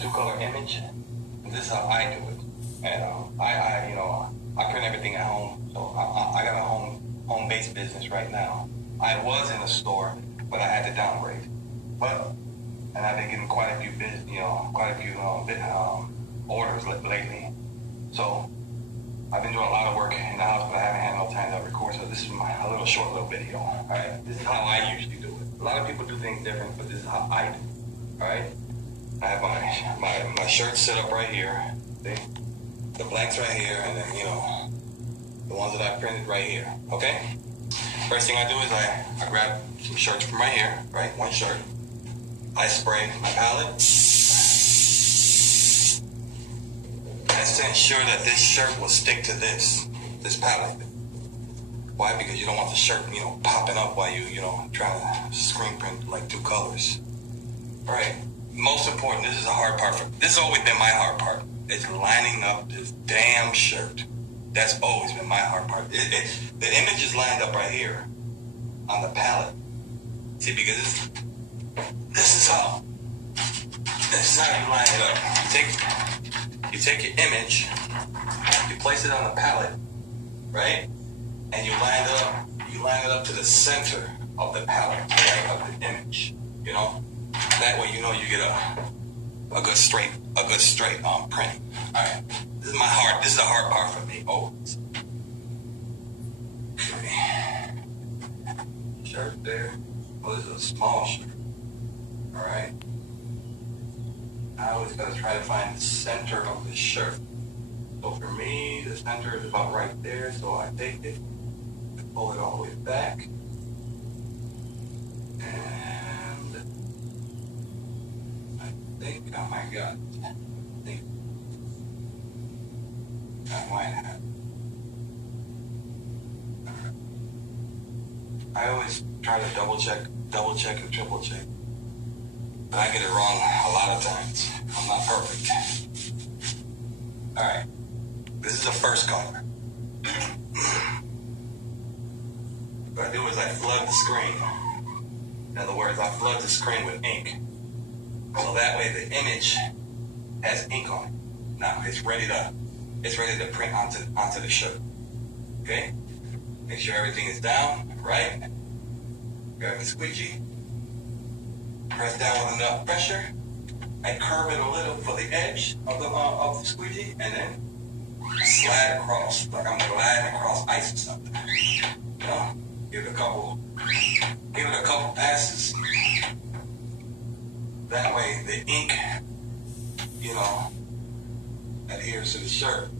two-color image. This is how I do it. And I print everything at home. So I got a home-based business right now. I was in a store, but I had to downgrade. And I've been getting quite a few orders lately. So I've been doing a lot of work in the house, but I haven't had no time to record. So this is a little short video. All right, this is how I usually do it. A lot of people do things different, but this is how I do it. All right, I have my shirt set up right here. See, the blacks right here, and then the ones that I printed right here. Okay. First thing I do is I grab some shirts from right here, right? One shirt. I spray my palette. That's to ensure that this shirt will stick to this palette. Why? Because you don't want the shirt, popping up while you trying to screen print like two colors. All right. Most important, this is the hard part. This has always been my hard part. It's lining up this damn shirt. That's always been my hard part. The image is lined up right here on the palette. See, because this is how you line it up. You take your image, you place it on the palette, right? And you line it up to the center of the palette, right, of the image. That way you get a good straight print. All right. This is the hard part for me. Always. Okay. Shirt there. Oh, this is a small shirt. All right. I always gotta try to find the center of the shirt. So for me, the center is about right there. So I take it, pull it all the way back, and I think I might got it. I might have. Right. I always try to double check and triple check. But I get it wrong a lot of times. I'm not perfect. Alright. This is the first color. What I do is I flood the screen. In other words, I flood the screen with ink. So that way the image has ink on it. Now it's ready to print onto the shirt. Okay? Make sure everything is down, right? Grab the squeegee. Press down with enough pressure. I curve it a little for the edge of the squeegee, and then slide across like I'm gliding across ice or something. Give it a couple passes. That way the ink, adheres to the shirt.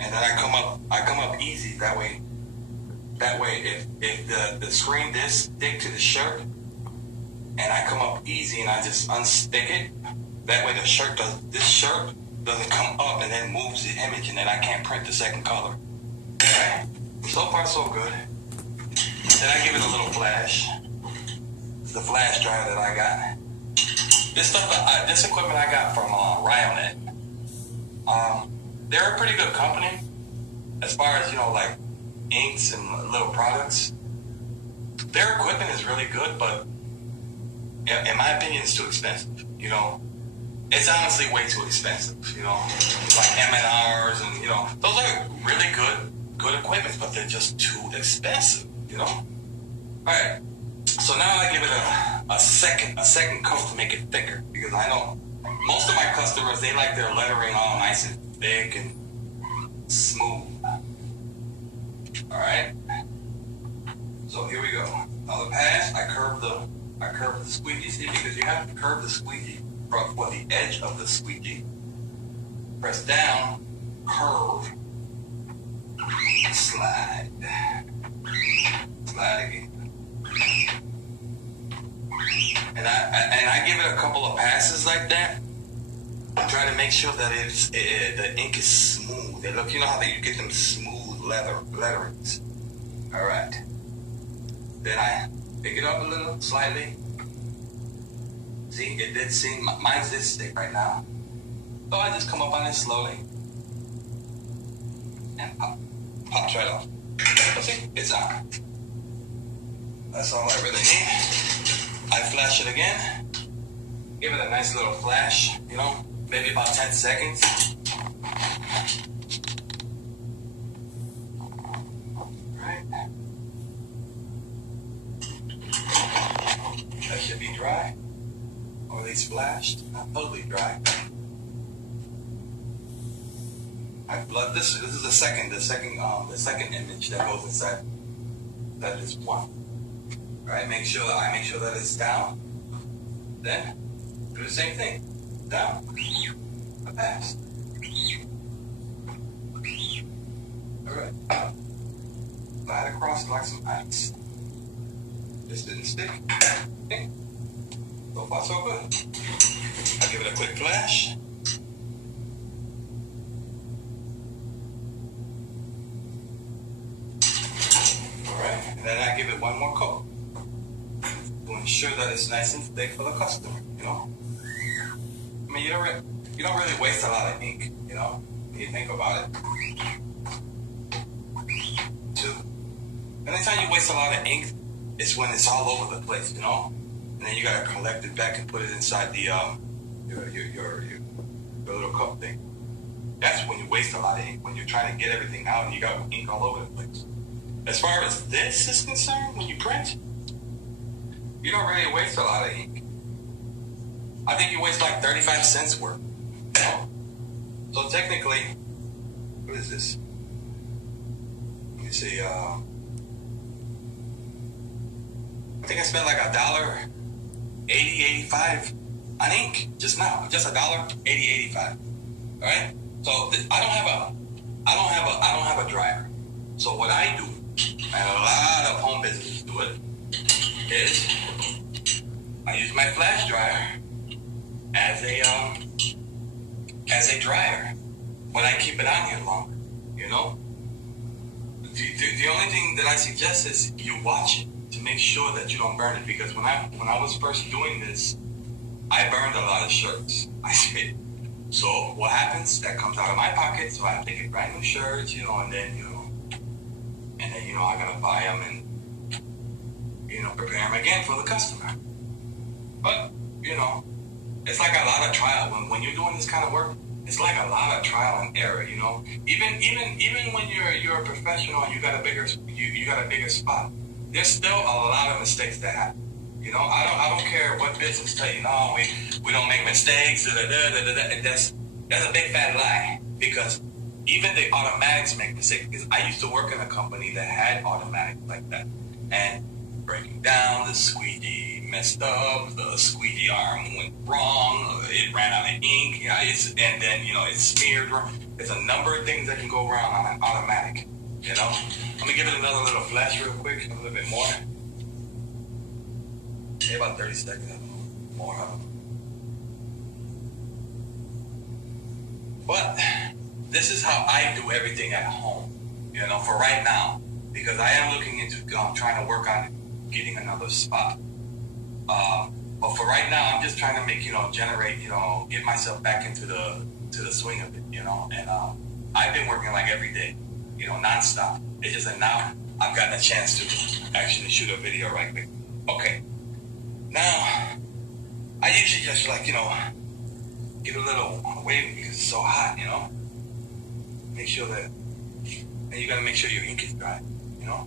And then I come up easy. That way if the screen disc stick to the shirt, and I come up easy and I just unstick it, that way this shirt doesn't come up and then moves the image, and then I can't print the second color. Okay? So far so good. Then I give it a little flash. It's the flash dryer that I got. This equipment I got from Ryonet. They're a pretty good company as far as like inks and little products. Their equipment is really good, but in my opinion, it's too expensive. It's honestly way too expensive. It's like M&Rs and those are really good equipment, but they're just too expensive. All right. So now I give it a second coat to make it thicker, because I know most of my customers, they like their lettering all nice and thick and smooth. All right. So here we go. Now the pass, I curve the squeegee. See, because you have to curve the squeegee for the edge of the squeegee. Press down, curve, slide again. And I give it a couple of passes like that. I try to make sure that the ink is smooth. And look, how you get them smooth letterings. All right. Then I pick it up a little, slightly. See, it did seem, mine's this thick right now. So I just come up on it slowly. And pops right off. So see, it's on. That's all I really need. I flash it again. Give it a nice little flash, you know, maybe about 10 seconds. Right. That should be dry, or at least flashed, not totally dry. I blood this. This is the second image that goes inside. That is one. All right. I make sure that it's down. Then do the same thing. Down. A pass. All right. Slide across like some ice. This didn't stick. Okay. So far, so good. I'll give it a quick flash. And then I give it one more coat to ensure that it's nice and thick for the customer, you know? I mean, you don't really waste a lot of ink, you know, when you think about it. Too. Anytime you waste a lot of ink, it's when it's all over the place, you know? And then you gotta collect it back and put it inside the, your little cup thing. That's when you waste a lot of ink, when you're trying to get everything out and you got ink all over the place. As far as this is concerned, when you print, you don't really waste a lot of ink. I think you waste like 35 cents worth. You know? So technically, what is this? Let me see. I think I spent like $1.80-$1.85 on ink just now. Just $1.80-$1.85. All right. So I don't have a dryer. So what I do, and a lot of home businesses do it, is I use my flash dryer as a dryer when I keep it on here longer, you know? The only thing that I suggest is you watch it to make sure that you don't burn it, because when I was first doing this, I burned a lot of shirts. I spit. So what happens? That comes out of my pocket, so I have to get brand new shirts, you know, and then, you know, I gotta buy them and, you know, prepare them again for the customer. But, you know, it's like a lot of trial. When you're doing this kind of work, it's like a lot of trial and error, you know. Even when you're a professional and you got a bigger spot, there's still a lot of mistakes that happen. You know, I don't care what business tell you, no, we don't make mistakes. That's a big fat lie, because even the automatics make mistakes. Because I used to work in a company that had automatics like that, and breaking down, the squeegee messed up, the squeegee arm went wrong, it ran out of ink, and then, you know, it smeared wrong. There's a number of things that can go wrong on an automatic, you know. Let me give it another little flash real quick, a little bit more. Maybe about 30 seconds more. But this is how I do everything at home, you know, for right now, because I am looking into trying to work on getting another spot. But for right now, I'm just trying to make, you know, generate, you know, get myself back into the swing of it, you know. And I've been working like every day, you know, nonstop. It's just that now I've gotten a chance to actually shoot a video right quick. Okay. Now, I usually just, like, you know, get a little wavy because it's so hot, you know. Make sure that, and you gotta make sure your ink is dry, you know.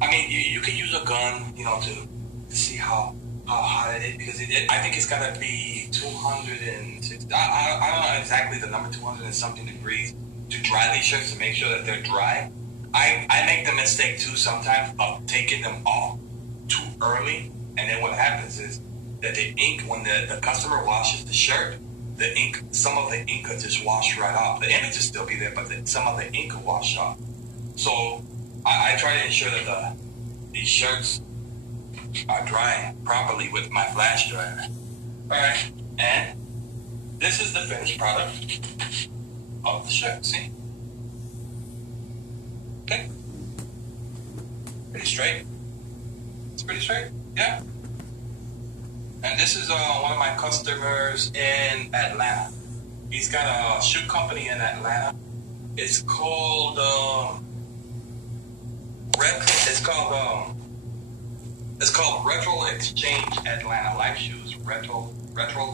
I mean, you can use a gun, you know, to see how hot it is, because I think it's gotta be 260. I don't know exactly the number, 200 and something degrees to dry these shirts, to make sure that they're dry. I make the mistake too sometimes of taking them off too early, and then what happens is that the ink, when the customer washes the shirt, the ink, some of the ink will just wash right off. The image will still be there, but some of the ink will wash off. So I try to ensure that these shirts are drying properly with my flash dryer. Alright, and this is the finished product of the shirt, see? Okay. Pretty straight. It's pretty straight, yeah. And this is one of my customers in Atlanta. He's got a shoe company in Atlanta. It's called It's called Retro Exchange Atlanta. Life Shoes Retro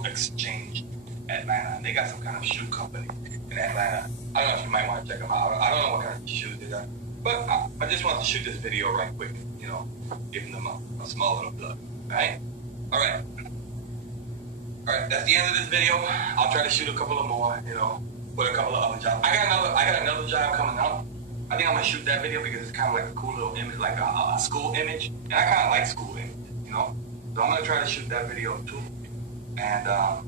Exchange Atlanta. And they got some kind of shoe company in Atlanta. I don't know if you might want to check them out. I don't know what kind of shoes they got. But I just want to shoot this video right quick, you know, giving them a small little plug. Alright? Alright. Alright, that's the end of this video. I'll try to shoot a couple of more, you know, with a couple of other jobs. I got another job coming up. I think I'm gonna shoot that video because it's kind of like a cool little image, like a school image. And I kind of like school images, you know? So I'm gonna try to shoot that video too. And I'll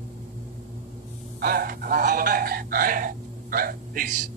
holler back. Alright? Alright, peace.